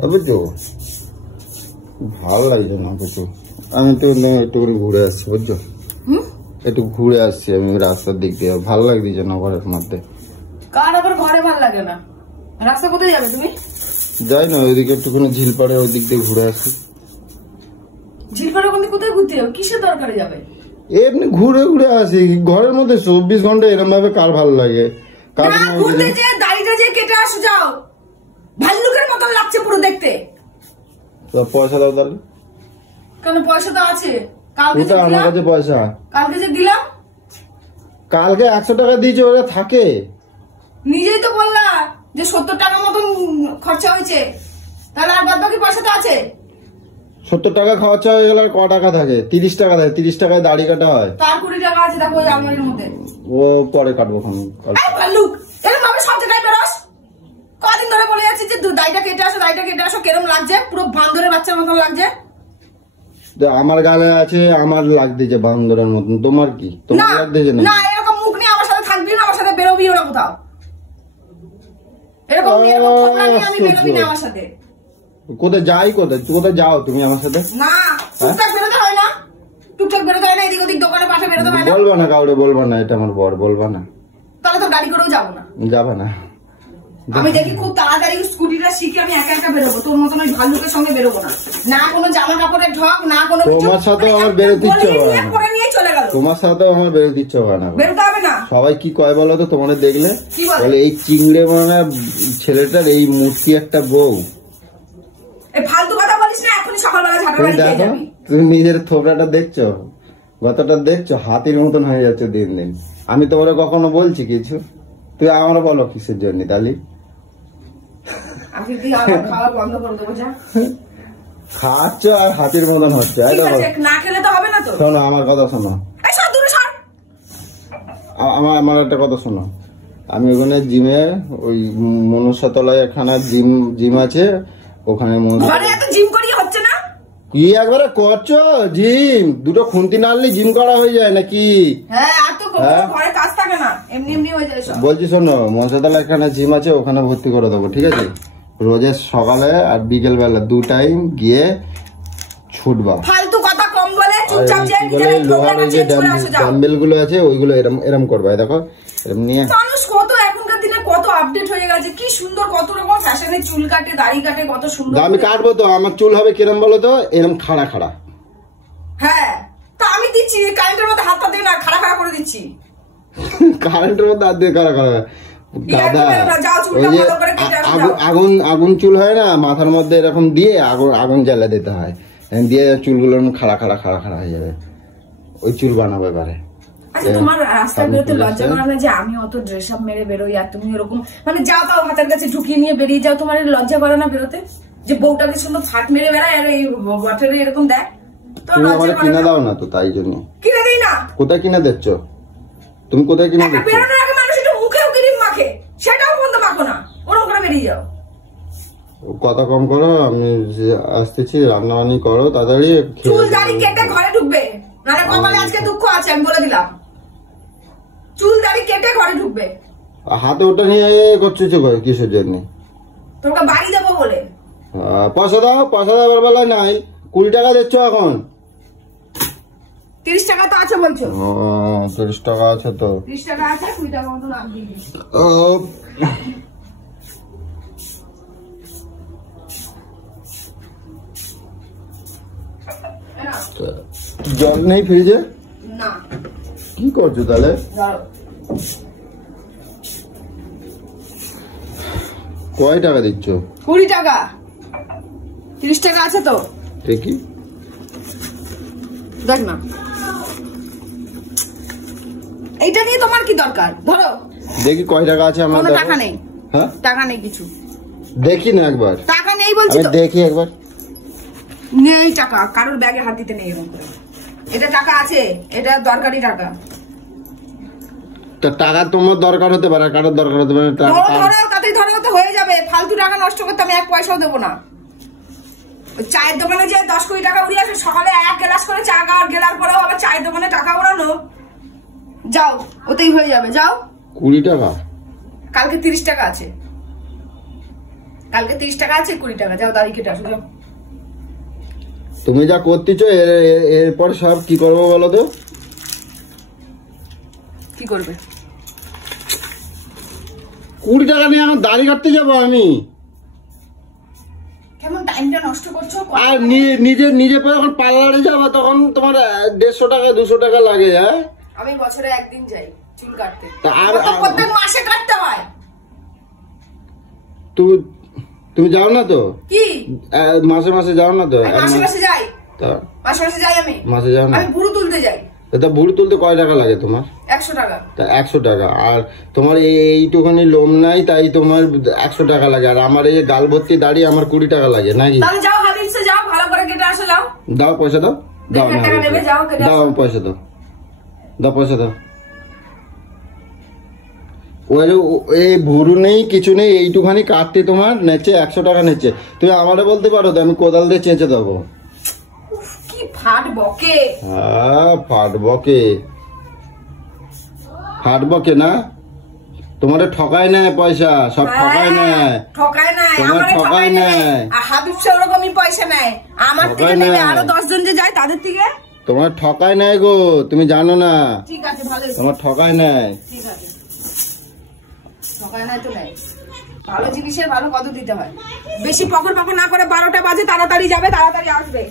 বুঝছো ভালো লাগছে না কিছু। আমি তো একটু করে ঘুরে আসছি বুঝছো, একটু ঘুরে আসছি আমি রাস্তার দিক দিয়ে, ভালো লাগছে না ঘরের মধ্যে। কার আবার ঘরে ভালো লাগে না? রাস্তা কোথায় যাবে তুমি? যাই না ওইদিকে একটুখানি ঝিলপাড়ে ওই দিক দিয়ে ঘুরে আসি। ঝিলপাড়ে কোথায় ঘুরতে যাবে? কিসের দরকারে যাবে? এমনি ঘুরে ঘুরে আসি, ঘরের মধ্যে 24 ঘন্টা এরকম ভাবে কার ভালো লাগে? ঘুরতে যে দাড়িটা যে কেটে আসো যাও, ভাল্লুকের মতন লাগছে পুরো দেখতে। পয়সা দাও তাহলে। কেন? পয়সা তো আছে, কালকে আমার কাছে পয়সা কালকে যে দিলাম। কালকে 100 টাকা দিয়েছে, ওরা থাকে। নিজেই তো বললা যে 70 টাকা মতন খরচা হয়েছে, তাহলে আর বাদ বাকি পয়সা তো আছে। 70 টাকা খরচা হয়ে গেলে আর ক টাকা থাকে? 30 টাকা থাকে, 30 টাকায় দাড়ি কাটা হয়। তার 20 টাকা আছে দেখো ওই আলমারির মধ্যে। ও পরে কাটবো। ভাল্লুক এরকম ভাবে সব জায়গায় বেরোস? কদিন ধরে বলে যাচ্ছি যে দাড়িটা কেটে আসো, দাড়িটা কেটে আসো। কেরম লাগছে? পুরো বান্দরের বাচ্চার মতন লাগছে। আমার গালে আছে, আমার লাগতেছে বান্দরের মতন। তোমার কি? তোমার লাগতেছে না? না এরকম মুখ নিয়ে আমার সাথে থাকবি না, আমার সাথে বেরোবিও না কোথাও। এরকম আমি বেরোবি না আমার সাথে। কোথায় যাই? কোথায় যাও তুমি আমার সাথে? না টুকটাক বেরোতে হয় না, টুকটাক বেরোতে হয় না, এদিক ওদিক দোকানে পাশে বেরোতে হয় না। বলবা না কাউরে, বলবা না, এটা আমার বর, বলবা না। তাহলে তো গাড়ি করেও যাবো না। যাবা না? আমি দেখি খুব তাড়াতাড়ি স্কুটিটা শিখে আমি একা একা বেরোবো, তোর মতন ওই ভাল্লুকের সঙ্গে বেরোবো না। না কোনো জামা কাপড়ের ঢক, না কোনো। তোমার সাথে আমার বেরোতে ইচ্ছে হয় না, তোমার সাথে আমার বেরোতে ইচ্ছে হয় না। বেরোতে হবে না। সবাই কি কয় বলো তো তোমাদের দেখলে? বলে এই চিংড়ে মানে ছেলেটার এই মূর্তি একটা বউ। এই ফালতু কথা বলিস না, এখনই সকালবেলা ঝাঁটা বাড়ি খেয়ে যাবি। তুমি নিজের থোবরাটা দেখছো, গতটা দেখছো, হাতির মতন হয়ে যাচ্ছে দিন দিন। আমি তোমার কখনো বলছি কিছু? তুই আমার বলো কিসের জন্য তালি? খাচ্ছ আর হাতির মতন হচ্ছে। না খেলে তো হবে না তো। শোনো আমার কথা শোনো, আমার একটা কথা শোনো। আমি ওখানে জিমে, ওই মনুষ্যতলায় এখানে জিম আছে, ওখানে জিম করি হচ্ছে না কি? একবারে করছো জিম? দুটো খুন্তি নাড়লে জিম করা হয়ে যায় নাকি? বলছি শোনো, মনসাতলা এখানে জিম আছে, ওখানে ভর্তি করে দেবো, ঠিক আছে? রোজের সকালে আর বিকেল বেলা 2 টাইম গিয়ে ছুটবা। ফালতু কথা কম বলে চুপচাপ যে লোহার ওই যে ডাম্বেল গুলো আছে ওইগুলো এরম করবা। দেখো এরম নিয়ে মানুষ কত এখনকার দিনে কত আপডেট হয়ে গেছে, কি সুন্দর কত রকম ফ্যাশনে চুল কাটে, দাড়ি কাটে, কত সুন্দর। আমি কাটবো তো, আমার চুল হবে কিরম বলো তো? এরম খাড়া খাড়া। হ্যাঁ তা আমি দিচ্ছি, কারেন্টের মধ্যে হাতটা দিয়ে না খাড়া খাড়া করে দিচ্ছি। কারেন্টের মধ্যে হাত দিয়ে খাড়া খাড়া গাদা। ওই যে আগুন চুল হয় না, মাথার মধ্যে এরকম দিয়ে আগুন জ্বালা দিতে হয়, দিয়ে চুলগুলো খাড়া খাড়া খাড়া খাড়া হয়ে যাবে। ওই চুল বানাবো এবারে। তোমার রাস্তায় বেরোতে লজ্জা করে না যে আমি অত ড্রেস আপ মেরে বেরোই আর তুমি এরকম মানে যাও তাও হাতের কাছে ঢুকিয়ে নিয়ে বেরিয়ে যাও? তোমার লজ্জা করে না বেরোতে? যে বউটাকে সুন্দর ফাট মেরে বেড়ায় আর এই বটরে এরকম দেয়? তুমি আমার কিনে দাও না তো, তাই জন্য কিনে দিই না। কোথায় কিনে দিচ্ছ তুমি? কোথায় কিনে দিচ্ছ? বেরোনোর আগে মানুষ একটু মুখেও ক্রিম মাখে, সেটাও বন্ধ মাখো না, ওরকম করে বেরিয়ে যাও। কথা কম করো, আমি আসতেছি, রান্না বান্নি করো তাড়াতাড়ি। চুল দাড়ি কেটে ঘরে ঢুকবে, নাহলে কপালে আজকে দুঃখ আছে, আমি বলে দিলাম। চুল দাড়ি কেটে ঘরে ঢুকবে। হাতে ওটা নিয়ে করছো কিসের জন্য? তোমাকে বাড়ি দেবো বলে। পয়সা দাও, পয়সা দেওয়ার বেলায় নাই। 20 টাকা দিচ্ছ এখন? 30 টাকা তো আছে বলছো। 30 টাকা আছে তো? 30 টাকা আছে, 20 টাকা মতো নাম দিয়ে দিই। জল নেই ফ্রিজে? না। কি করছো তাহলে? কয় টাকা দিচ্ছ? 20 টাকা। 30 টাকা আছে তো? দেখি দেখ না, এইটা নিয়ে তোমার কি দরকার? ধরো দেখি কয় টাকা আছে আমার। কোনো টাকা নেই। হ্যাঁ টাকা নেই কিছু। দেখি না একবার। টাকা নেই বলছি তো। দেখি একবার। নেই টাকা, কারোর ব্যাগে হাত দিতে নেই এরকম করে। এটা টাকা আছে, এটা দরকারি টাকা। তো টাকা তোমার দরকার হতে পারে, কারোর দরকার হতে পারে। তাতেই ধরো তো হয়ে যাবে। ফালতু টাকা নষ্ট করতে আমি 1 পয়সাও দেবো না। চায়ের দোকানে যে 10 কোটি টাকা উড়িয়ে আসে, সকালে 1 গ্লাস করে চা খাওয়ার গেলার পরেও আবার চায়ের দোকানে টাকা উড়ানো। যাও, ওতেই হয়ে যাবে, যাও। 20 টাকা? কালকে 30 টাকা আছে। কালকে 30 টাকা আছে, 20 টাকা, যাও দাড়ি কেটে আসো যাও। তুমি যা করতেছ এরপর সব কি করবো বলো তো? কি করবে? 20 টাকা নিয়ে আমার দাড়ি কাটতে যাবো আমি? কেমন টাইমটা নষ্ট করছো। আর নিজে পরে যখন পার্লারে যাবো তখন তোমার 150 টাকা 200 টাকা লাগে। হ্যাঁ, আমি বছরে একদিন যাই চুল কাটতে, আর প্রত্যেক মাসে কাটতে হয়। তুমি যাও না তো? কি মাসে মাসে যাও না তো? মাসে মাসে যাই, মাসে মাসে যাই আমি। মাসে যাও না? আমি ভুরু তুলতে যাই। তা ভুরু তুলতে কয় টাকা লাগে তোমার? 100 টাকা। তা 100 টাকা, আর তোমার এইটুখানি লোম নাই তাই তোমার 100 টাকা লাগে, আর আমার এই গাল ভর্তি দাড়ি আমার 20 টাকা লাগে নাকি? তাহলে যাও হাবিবসে যাও, ভালো করে কেটে আসো যাও। দাও পয়সা দাও, দাও না দাও পয়সা দাও, দাও পয়সা দাও। এই ভুরু নেই কিছু নেই, এইটুখানি কাটতে তোমার নেচে 100 টাকা নেচে। তুমি আমারে বলতে পারো তো আমি কোদাল দিয়ে চেঁচে দেবো। কি ফাট বকে। হ্যাঁ ফাট বকে, ফাট বকে না? তোমার ঠকায় নেয় পয়সা, সব ঠকায় নেয়, ঠকায় নেয়, তোমার ঠকায় নেয়। হাবিবসে ওরকমই পয়সা নেয় আমার থেকে, নেবে আরো 10 জন যে যায় তাদের থেকে। তোমার ঠকায় নেয় গো, তুমি জানো না? ঠিক আছে ভালো, তোমার ঠকায় নেয়। ঠিক আছে, ঠকায় নাই তো নেয়। ভালো জিনিসের ভালো কত দিতে হয়। বেশি পকর পকর না করে 12টা বাজে তাড়াতাড়ি যাবে, তাড়াতাড়ি আসবে।